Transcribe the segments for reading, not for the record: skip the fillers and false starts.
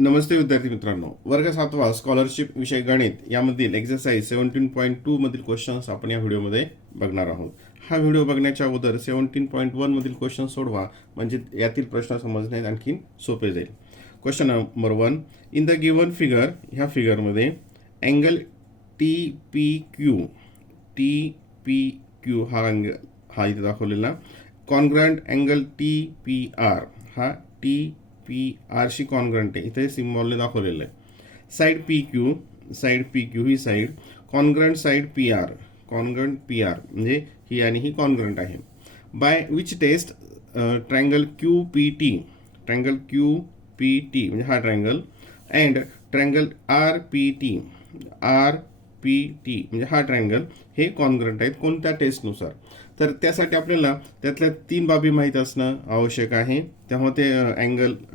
नमस्ते विद्यार्थी मित्रांनो, वर्ग 7वा स्कॉलरशिप विषय गणित यामधील एक्सरसाइज 17.2 मधील क्वेश्चन्स आपण या व्हिडिओमध्ये बघणार आहोत. हा व्हिडिओ बघण्याच्या अगोदर 17.1 मधील क्वेश्चन सोडवा, म्हणजे यातील प्रश्न समजण्यात आणखी सोपे जाईल. Question number 1, in the given figure, ह्या फिगरमध्ये अँगल TPQ हा इथे दाखवलेला कॉन्ग्रंट अँगल TPR हा TPR शी कॉन्ग्रंट आहे, इथे सिम्बॉलने दाखवलेलं आहे. साइड PQ ही साइड कॉन्ग्रंट साइड PR म्हणजे ही आणि ही कॉन्ग्रंट आहे. By which test triangle QPT म्हणजे हा ट्रायंगल अँड ट्रायंगल RPT म्हणजे हा ट्रायंगल हे कॉन्ग्रंट आहेत कोणत्या टेस्टनुसार. तर त्यासाठी आपल्याला त्यातल्या 3 बाबी माहीत असणं आवश्यक आहे, तेव्हा ते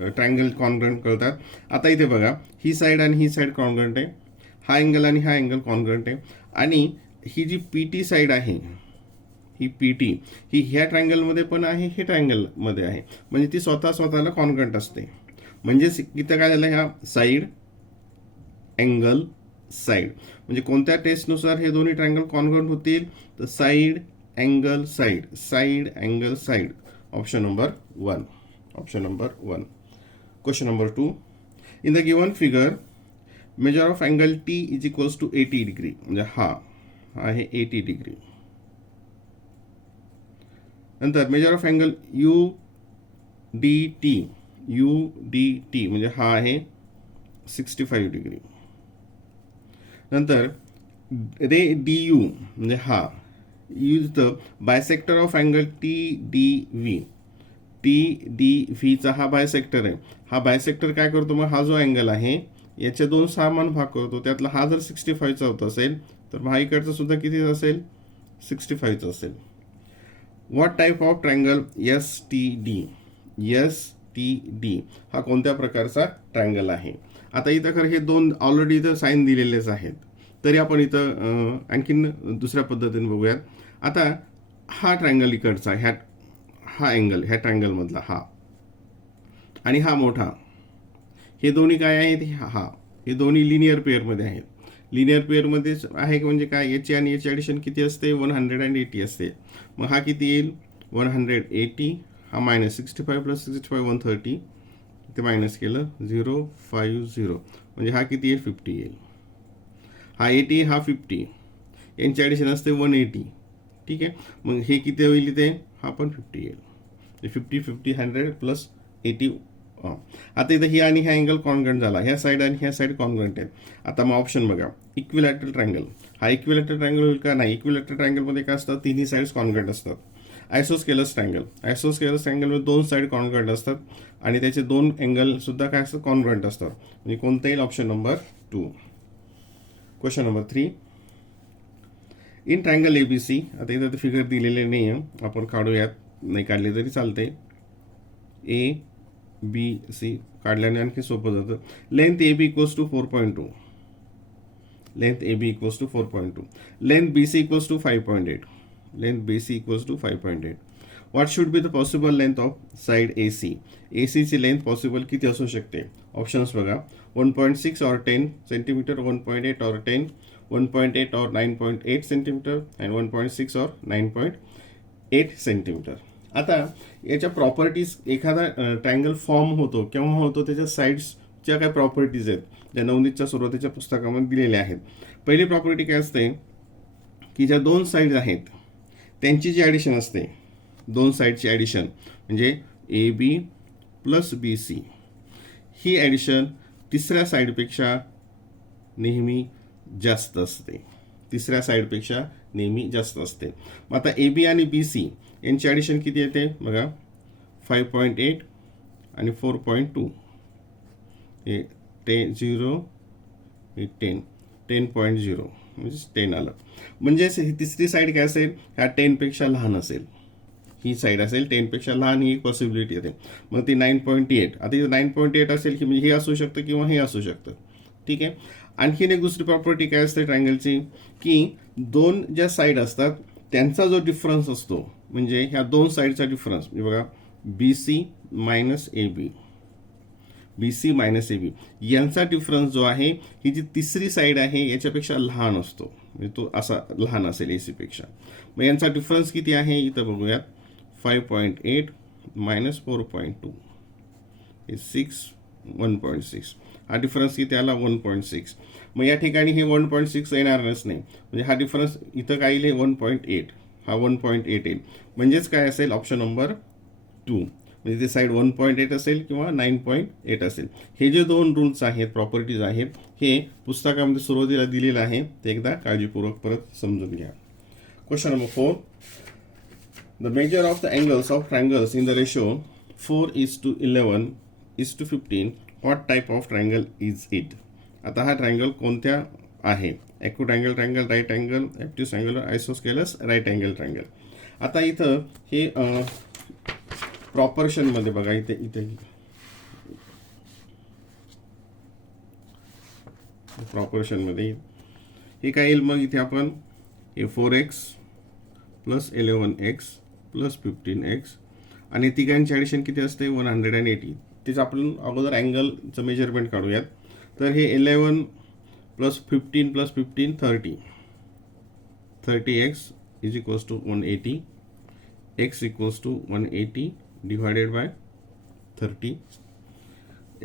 ट्रायंगल कॉन्ग्रंट कळतात. आता इथे बघा, ही साइड आणि ही साइड कॉन्ग्रंट आहे, हा अँगल आणि हा अँगल कॉन्ग्रंट आहे, आणि ही जी PT साइड आहे, ही PT ही ह्या ट्रायंगलमध्ये पण आहे, हे ट्रायंगलमध्ये आहे, म्हणजे ती स्वतःला कॉन्ग्रंट असते. म्हणजे इथं काय झालं, ह्या साइड अँगल साइड म्हणजे कोणत्या टेस्टनुसार हे दोन्ही ट्रायंगल कॉन्ग्रंट होतील, तर side angle side. Option number 1. Question number 2, in the given figure measure of angle T is equals to 80 degree, म्हणजे हा आहे 80 डिग्री. नंतर मेजर ऑफ अँगल UDT म्हणजे हा आहे 65 डिग्री. नंतर रे DU म्हणजे हा use the bisector of angle TDV चा हा बायसेक्टर आहे. हा बायसेक्टर काय करतो, मग हा जो अँगल आहे याचे 2 समान भाग करतो. त्यातला हा जर 65चा होत असेल तर हा इकडचा सुद्धा किती असेल, 65चा असेल. What type of triangle STD हा कोणत्या प्रकारचा ट्रायंगल आहे. आता इथं खरं हे 2 ऑलरेडी इथं साईन दिलेलेच आहेत, तरी आपण इथं आणखीन दुसऱ्या पद्धतीने बघूयात. आता हा ट्रायंगल इकडचा, हा अँगल ह्या ट्रायंगलमधला हा आणि हा मोठा, हे दोन्ही काय आहेत, हे दोन्ही लिनियर पेअरमध्ये आहेत. लिनियर पेअरमध्ये आहे म्हणजे काय, याची आणि याची ॲडिशन किती असते, 180 असते. मग हा किती येईल, 180, हा -65 + 65 130, ते मायनस केलं 050, म्हणजे हा किती येईल, 50 येईल. हा 80 हा 50, यांची ॲडिशन असते 180. ठीक आहे, मग हे किती होईल, इथे हा पण 50 येईल. 50 100 + 80. आता इथं ही आणि ह्या अँगल कॉन्ग्रंट झाला, ह्या साईड आणि ह्या साईड कॉन्ग्रंट आहेत. आता मग ऑप्शन बघा, इक्विलॅटरल ट्रायंगल, हा इक्विलॅटरल ट्रायंगल होईल का, नाही. इक्विलॅटरल ट्रायंगलमध्ये काय असतात, तिन्ही साईड्स कॉन्ग्रंट असतात. आयसोस्केलस ट्रायंगलमध्ये 2 साईड कॉन्ग्रंट असतात आणि त्याचे 2 अँगल सुद्धा काय असतात, कॉन्ग्रंट असतात. म्हणजे कोणता येईल, option number 2. Question number 3, in triangle ABC, आता इथं ते फिगर दिलेले नाही आहे, आपण काढूयात, नाही काढले तरी चालते. ABC काढल्याने आणखी सोपं जातं. Length AB equals to 4.2, length BC equals to 5.8, what should be the possible length of side AC ची लेंथ पॉसिबल किती असू शकते. ऑप्शन्स बघा, 1.6 और 10 सेंटीमीटर, 1.8 और 10, 1.8 और 9.8 सेंटीमीटर अँड 1.6 और 9.8 सेंटीमीटर. आता याच्या प्रॉपर्टीज, एखादा ट्रायंगल फॉर्म होतो केव्हा होतो, त्याच्या साईड्सच्या काय प्रॉपर्टीज आहेत ज्या नवनीतच्या सुरुवातीच्या पुस्तकामध्ये दिलेल्या आहेत. पहिली प्रॉपर्टी काय असते, की ज्या 2 साईड्स आहेत त्यांची जी ॲडिशन असते, 2 साईडची ॲडिशन म्हणजे AB + BC, ही ॲडिशन तिसऱ्या साईडपेक्षा नेहमी जास्त असते. मग आता AB आणि BC यांची ॲडिशन किती येते बघा, 5.8 आणि 4.2, हे 0 हे 10.0 म्हणजे 10 आलं. म्हणजे ही तिसरी साईड काय असेल, ह्या 10 पेक्षा लहान असेल, ही साईड असेल 10 पेक्षा लहान, ही एक पॉसिबिलिटी येते. मग ती 9.8, आता इथे 9.8 असेल की म्हणजे हे असू शकतं किंवा हे असू शकतं. ठीक आहे, आणखीन एक दुसरी प्रॉपर्टी काय असते ट्रायंगलची, की 2 ज्या साईड असतात त्यांचा जो डिफरन्स असतो, म्हणजे ह्या 2 साईडचा डिफरन्स, म्हणजे बघा BC - AB BC minus AB यांचा डिफरन्स जो आहे, ही जी तिसरी साईड आहे याच्यापेक्षा लहान असतो, म्हणजे तो असा लहान असेल AC पेक्षा. मग यांचा डिफरन्स किती आहे इथं बघूयात. 5.8 मायनस 4.2 हे 1.6. हा डिफरन्स किती आला 1.6. मग या ठिकाणी हे 1.6 येणारच नाही, म्हणजे हा डिफरन्स इथं काय येईल 1.8, हा 1.8 येईल. म्हणजेच काय असेल ऑप्शन नंबर 2, म्हणजे ते साईड 1.8 असेल किंवा 9.8 असेल. हे जे दोन रूल्स आहेत, प्रॉपर्टीज आहेत, हे पुस्तकामध्ये सुरुवातीला दिलेलं आहे, ते एकदा काळजीपूर्वक परत समजून घ्या. Question number 4. The measure of the angles of triangles in the ratio 4:11:15. What type of triangle is it? आता हा ट्रायंगल कोणत्या आहे? Acute triangle, right angle, obtuse angle, isosceles, right angle triangle. आता इथं हे प्रॉपर्शनमध्ये बघा, इथे प्रॉपर्शनमध्ये हे काय येईल मग इथे आपण हे 4x plus 11x plus 15x आणि तिघांची ॲडिशन किती असते 180. तेच आपण अगोदर अँगलचं मेजरमेंट काढूयात. तर हे 11 plus 15 plus 15 30x is equals to 180, x equals to 180 divided by 30.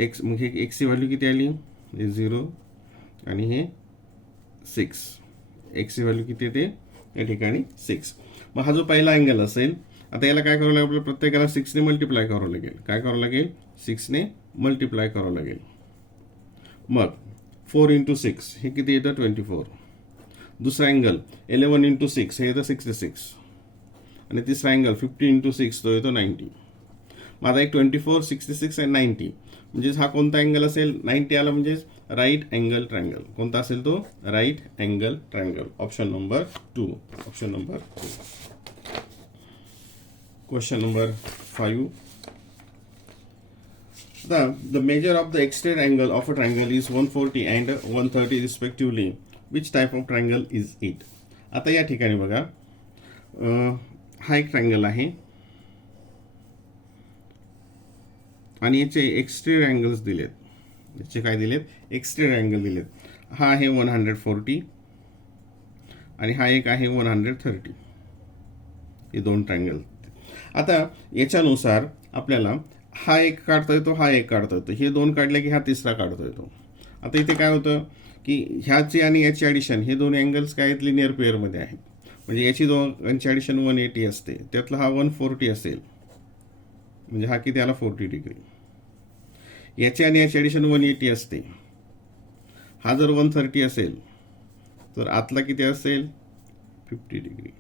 x मग हे x ची व्हॅल्यू किती आली, हे 0 आणि हे 6. x ची व्हॅल्यू किती येते या ठिकाणी 6. मग हा जो पहिला अँगल असेल, आता याला काय करावं लागेल, आपल्याला प्रत्येकाला 6ने मल्टिप्लाय करावं लागेल. काय करावं लागेल, 6ने मल्टिप्लाय करावं लागेल. मग 4 × 6 हे किती येतं 24. दुसरा अँगल 11 × 6 हे येतं 66 आणि तिसरा अँगल 50 × 6 तो येतो 90. मग आता एक 24, 66 आणि 90 म्हणजेच हा कोणता अँगल असेल, 90 आला म्हणजेच राईट अँगल ट्रायंगल. कोणता असेल तो, right angle triangle. Option number 2. Option number 2. Question number 5. The measure of the exterior angle of a triangle is 140 and 130 respectively. Which type of triangle is it? आता या ठिकाणी बघा, हा एक ट्रायंगल आहे आणि याचे एक्सटेरियर अँगल्स दिलेत. याचे काय दिलेत, एक्सटेरियर अँगल दिलेत. हा आहे 140 आणि हा एक आहे 130. हे दोन ट्रायंगल. आता याच्यानुसार आपल्याला हा एक काढता येतो, हा एक काढता येतो. हे दोन काढले की हा तिसरा काढता येतो. आता इथे काय होतं की ह्याची आणि याची ॲडिशन, हे दोन अँगल्स काय आहेत, लिनियर पेअरमध्ये आहेत. म्हणजे याची दोघांची ॲडिशन 180 असते, त्यातला हा 140 असेल, म्हणजे हा किती आला 40 डिग्री. याची आणि याची ॲडिशन 180 असते. हा जर 130 असेल तर आतला किती असेल 50 डिग्री.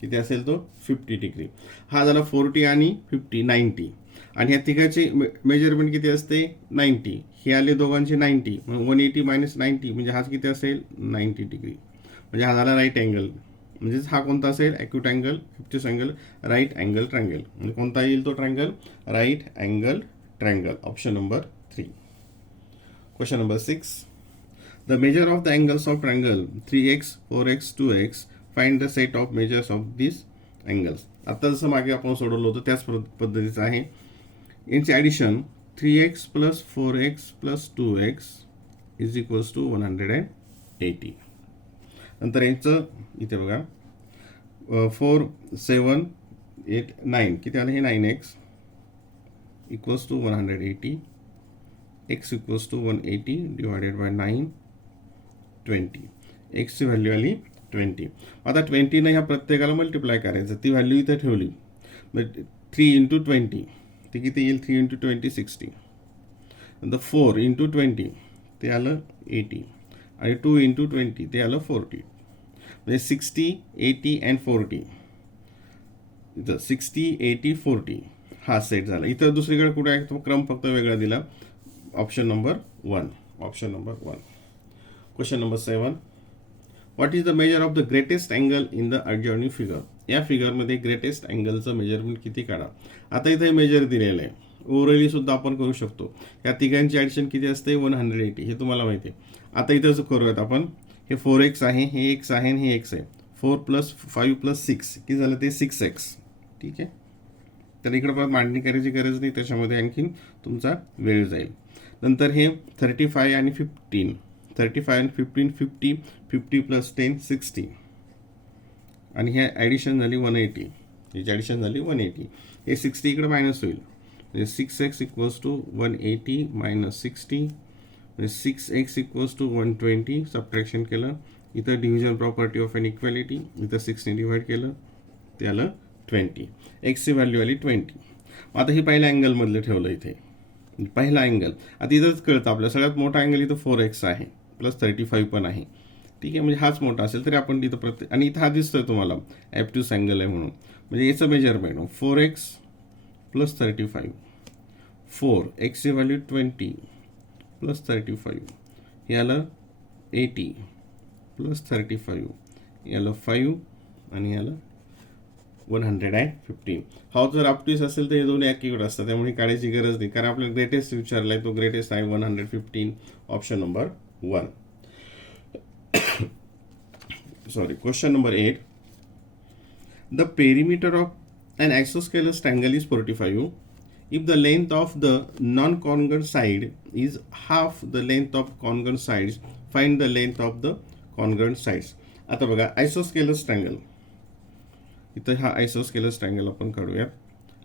किती असेल तो 50 डिग्री. हा झाला 40 आणि 50 90 आणि ह्या तिघाची मेजरमेंट किती असते 90. हे आले दोघांचे 90, मग 180 मायनस 90 म्हणजे हा किती असेल 90 डिग्री. म्हणजे हा झाला राईट अँगल. म्हणजेच हा कोणता असेल, acute angle, obtuse angle, right angle triangle. म्हणजे कोणता येईल तो triangle, right angle triangle. Option number 3. Question number 6. The measure of the angles of triangle 3x 4x 2x. Find the set of measures of this angles. आता जसं मागे आपण सोडवलं होतं त्याच पद्धतीचं आहे. यांची addition 3x plus 4x plus 2x is equals to 180. नंतर यांचं इथे बघा 4 7 8 9 किती आलं, हे 9x equals to 180. x equals to 180 divided by 9 20. एक्सची व्हॅल्यू आली 20. आता 20 ह्या प्रत्येकाला मल्टिप्लाय करायचं, ती व्हॅल्यू इथे ठेवली. मग 3 × 20 ते किती येईल, 3 × 20 60. नंतर 4 × 20 ते आलं 80 आणि 2 × 20 ते आलं 40. म्हणजे 60 80 अँड 40. इथं 60 80 40 हा सेट झाला. इथं दुसरीकडे कुठे आहे तो क्रम फक्त वेगळा दिला. Option number 1. Option number 1. Question number 7. What is the measure of the greatest angle in the adjoining figure. या फिगरमध्ये ग्रेटेस्ट अँगलचं मेजरमेंट किती काढा. आता इथे मेजर दिलेलं आहे, ओरली सुद्धा आपण करू शकतो. या तिघांची ॲडिशन किती असते 180, हे तुम्हाला माहिती आहे. आता इथं करूयात आपण. हे 4x आहे, हे x आहे आणि हे x आहे. 4 + 5 + 6 किती झालं ते 6x. ठीक आहे. तर इकडे परत मांडणी करायची गरज नाही, त्याच्यामध्ये आणखीन तुमचा वेळ जाईल. नंतर हे 35 आणि 15, 35 आणि 15 50, 50 प्लस 10 60, आणि हे ॲडिशन झाली 180, याची ॲडिशन झाली 180. हे 60 इकडे मायनस होईल, म्हणजे 6x इक्वल्स टू 180 मायनस 60, म्हणजे 6x इक्वल्स टू 120. सबट्रॅक्शन केलं, इथं division property of an equality, इथं 6ने डिवाइड केलं, ते आलं 20. एक्सची व्हॅल्यू आली 20. आता हे पहिल्या अँगलमधलं ठेवलं इथे, पहिला अँगल. आता इथंच कळतं आपल्या सगळ्यात मोठा अँगल इथं 4x आहे, प्लस 35 पण आहे. ठीक आहे, म्हणजे हाच मोठा असेल तरी आपण इथं प्रत्येक, आणि इथं हा दिसतोय तुम्हाला ॲप्ट्यूस अँगल आहे म्हणून, म्हणजे याचं मेजरमेंट 4x प्लस 35, 4 एक्सची व्हॅल्यू 20 प्लस 35, हे आलं 80 प्लस 35, याला 5, आणि याला 115. हा जर अपट्यूस असेल तर हे दोन्ही ॲक्युरेट असतात, त्यामुळे काढायची गरज नाही, कारण आपल्याला ग्रेटेस्ट विचारला आहे, तो ग्रेटेस्ट आहे 115, option number 1. Sorry, question number 8. The perimeter of an isosceles triangle is 45 if the length of the non-congruent side is half the length of congruent sides. Find the length of the congruent sides. आता बघा आयसोस्केलस triangle, इथं हा आयसोस्केलस triangle आपण काढूया.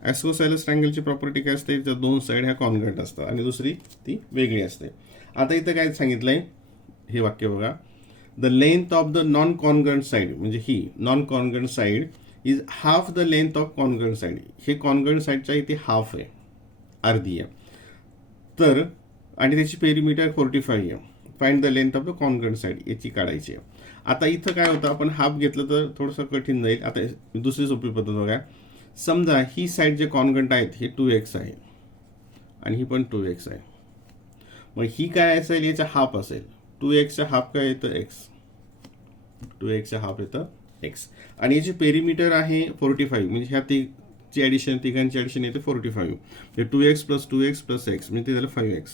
आयसोस्केलस ट्रायंगलची property काय असते, तर दोन साईड ह्या कॉन्ग्रंट असतात आणि दुसरी ती वेगळी असते. आता इथं काय सांगितलंय, हे वाक्य बघा, the length of the non congruent side, म्हणजे ही non congruent side is half the length of congruent side. हे कॉन्ग्रंट साईडच्या इथे हाफ आहे, अर्धी आहे, तर आणि त्याची पेरिमीटर 45 आहे. Find the length of the congruent side, याची काढायची आहे. आता इथं काय होतं, आपण हाफ घेतलं तर थोडंसं कठीण जाईल. आता दुसरी सोपी पद्धत बघा, समजा ही साईड जे कॉन्ग्रंट आहेत हे 2x आहे आणि ही पण 2x आहे, मग ही काय असेल, याचा हाफ असेल. 2xचा हाफ काय येतं, x, 2xचा हाफ येतं x, आणि याची पेरिमीटर आहे 45, म्हणजे ह्या ची ॲडिशन, तिघांची ॲडिशन येते 45, म्हणजे 2x plus 2x plus x, म्हणजे ते झालं 5x.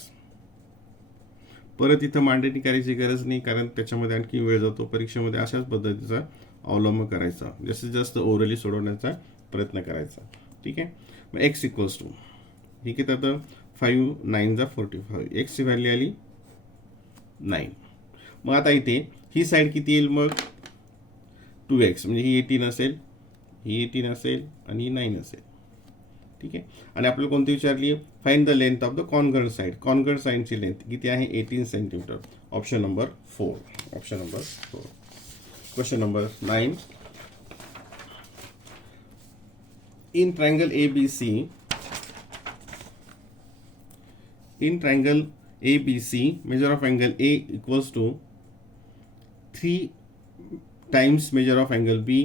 परत इथं मांडणी करायची गरज नाही, कारण त्याच्यामध्ये आणखी वेळ जातो. परीक्षेमध्ये अशाच पद्धतीचा अवलंब करायचा, जास्तीत जास्त ओरली सोडवण्याचा प्रयत्न करायचा. ठीक आहे, मग x इक्वल्स टू, हे किती आता 5 9 जा 45, एक्सची व्हॅल्यू आली 9. मग आता इथे ही साईड किती येईल, मग 2x, म्हणजे ही 18 असेल, ही 18 असेल आणि ही 9 असेल. ठीक आहे, आणि आपल्याला कोणती विचारली आहे, find the length of the congruent side. Congruent साईडची लेंथ किती आहे, 18 centimetre. Option number 4, option number 4. Question number 9. In triangle ABC, measure of angle A equals to 3 times measure of angle B,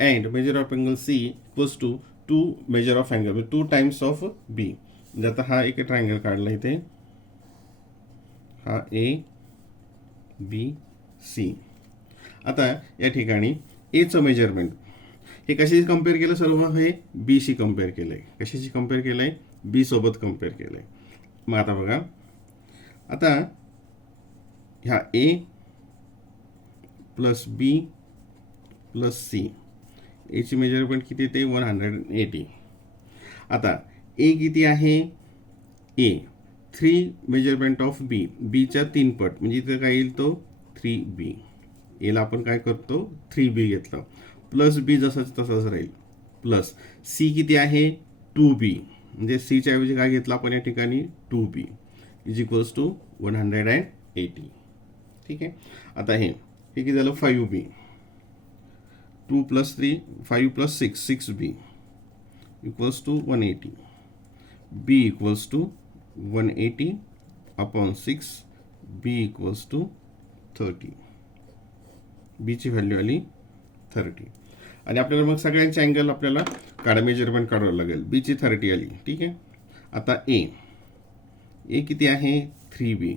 and measure of angle C equals to 2 measure of angle, 2 times of B. म्हणजे आता हा एक triangle काढला इथे, हा A B C. आता या ठिकाणी एचं मेजरमेंट हे कशाशी कम्पेअर केलं, सर्व हे बी शी कम्पेअर केलंय. कशाशी कम्पेअर केलंय, बी सोबत कम्पेअर केलंय. मग आता बघा, आता ह्या ए प्लस बी प्लस सी, एची मेजरमेंट किती ते 180. आता ए किती आहे, ए 3 मेजरमेंट ऑफ बी, बीच्या 3 पट, म्हणजे इथं काय येईल तो 3b. एला आपण काय करतो 3b घेतलं, प्लस बी जसाच तसाच राहील, प्लस सी किती आहे 2b, म्हणजे सीच्या ऐवजी काय घेतलं आपण या ठिकाणी 2b इज इक्वल्स टू 180. ठीक आहे, आता हे किती झालं 5b, 2 plus 3 5 plus 6 6b equals to 180. b equals to 180 upon 6, b equals to 30. बीची व्हॅल्यू आली 30. आणि आपल्याला मग सगळ्यांचे अँगल आपल्याला मेजरमेंट काढावं लागेल. बीची 30 आली. ठीक आहे, आता ए किती आहे 3b,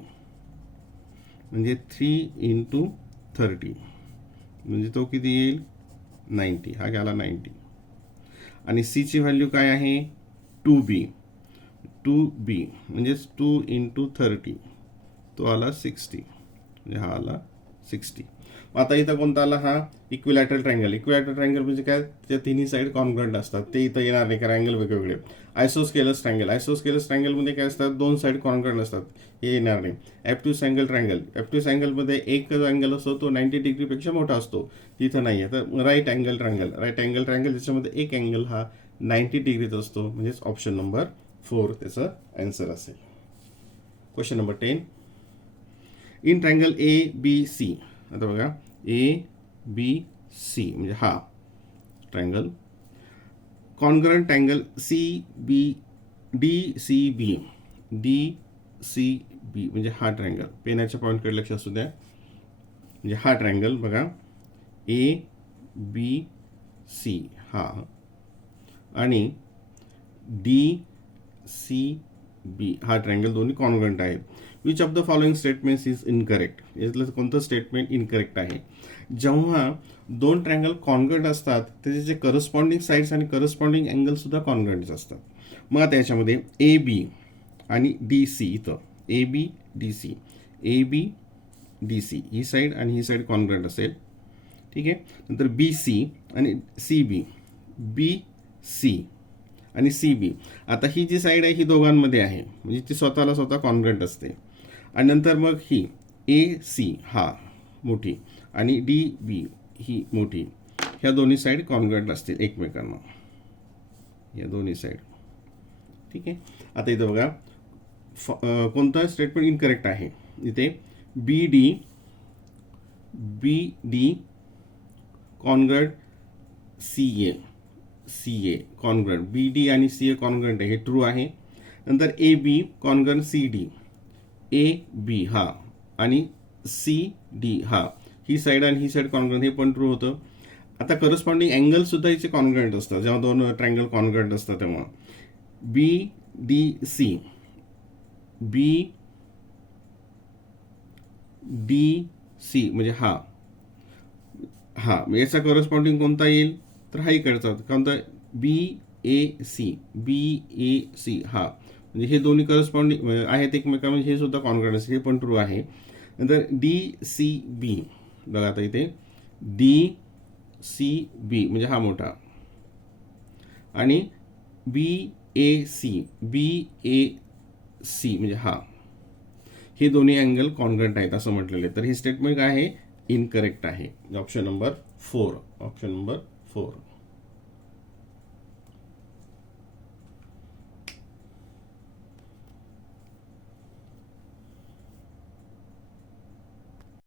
म्हणजे 3 इंटू 30, म्हणजे तो किती येईल 90, हा गेला 90. आणि सीची व्हॅल्यू काय आहे 2b, म्हणजेच 2 इंटू 30, तो आला 60, म्हणजे हा आला 60. आता इथं कोणता आला हा इक्विलॅटरल ट्रायंगल. इक्विलॅटरल ट्रायंगल म्हणजे काय, त्या तिन्ही साईड कॉन्ग्रंट असतात, ते इथं येणार नाही कारण अँगल वेगवेगळे. आयसोस्केलस ट्रायंगल. आयसोस्केलस ट्रायंगलमध्ये काय असतात, दोन साईड कॉन्ग्रंट असतात, हे येणार नाही. ॲप्ट्यूस अँगल ट्रायंगल. ॲप्ट्यूस अँगलमध्ये एक अँगल असतो तो 90 डिग्रीपेक्षा मोठा असतो, तिथं नाही आहे. तर right angle triangle. Right angle triangle ज्याच्यामध्ये एक अँगल हा 90 डिग्रीचा असतो, म्हणजेच ऑप्शन नंबर 4 त्याचं आन्सर असेल. Question number 10. In triangle A B C. आता बघा, ए बी सी म्हणजे हा ट्रायंगल. Congruent angle C B D C B. D C B म्हणजे हा ट्रायंगल. पेनाच्या पॉईंटकडे लक्ष असू द्या. म्हणजे हा ट्रायंगल बघा, ए बी सी हा आणि डी सी बी हा ट्रायंगल दोन्ही कॉन्ग्रंट आहेत. Which of the following statements is incorrect. यातलं कोणतं स्टेटमेंट इनकरेक्ट आहे. जेव्हा दोन ट्रायंगल कॉन्ग्रंट असतात त्याचे जे करस्पॉन्डिंग साईड्स आणि करस्पॉन्डिंग अँगल सुद्धा कॉन्ग्रंट असतात. मग आता याच्यामध्ये ए बी आणि डी सी, इथं A B D C, A B D C ही साईड आणि ही साईड कॉन्ग्रंट असेल, ठीक आहे. नंतर बी सी आणि सी बी, बी सी आणि सी बी. आता ही जी साईड आहे ही दोघांमध्ये आहे, म्हणजे ती स्वतःला स्वतः कॉन्ग्रंट असते. आणि नंतर मग ही ए सी हा मोठी आणि डी बी ही मोठी, ह्या दोन्ही साईड कॉन्ग्रंट असतील एकमेकांना, या दोन्ही साईड, ठीक आहे. आता इथं बघा कोणता स्टेटमेंट इनकरेक्ट आहे. इथे B D congruent C A congruent, B D आणि सी ए कॉन्ग्रंट आहे, हे ट्रू आहे. नंतर A B congruent C D, A B हा आणि सी डी हा, ही साईड आणि ही साईड कॉन्ग्रंट, हे पण ट्रू होतं. आता करस्पॉन्डिंग अँगल सुद्धा हिचे कॉन्ग्रंट असतात. जेव्हा दोन ट्रायंगल कॉन्ग्रंट असतात तेव्हा बी D C, B D C म्हणजे हा याचा करस्पॉन्डिंग कोणता येईल, तर हा इकडचा कोणता, बी ए सी हा, म्हणजे हे दोन्ही करस्पॉन्डिंग आहेत एकमेका, म्हणजे हे सुद्धा कॉन्ग्रंट असेल, हे पण ट्रू आहे. नंतर डी सी बी बघा, आता इथे डी सी बी म्हणजे हा मोठा आणि बी ए सी म्हणजे हा, हे दोन्ही अँगल कॉन्ग्रंट आहेत असं म्हटलेलं आहे. तर हे स्टेटमेंट आहे इनकरेक्ट आहे. Option number 4. Option number 4.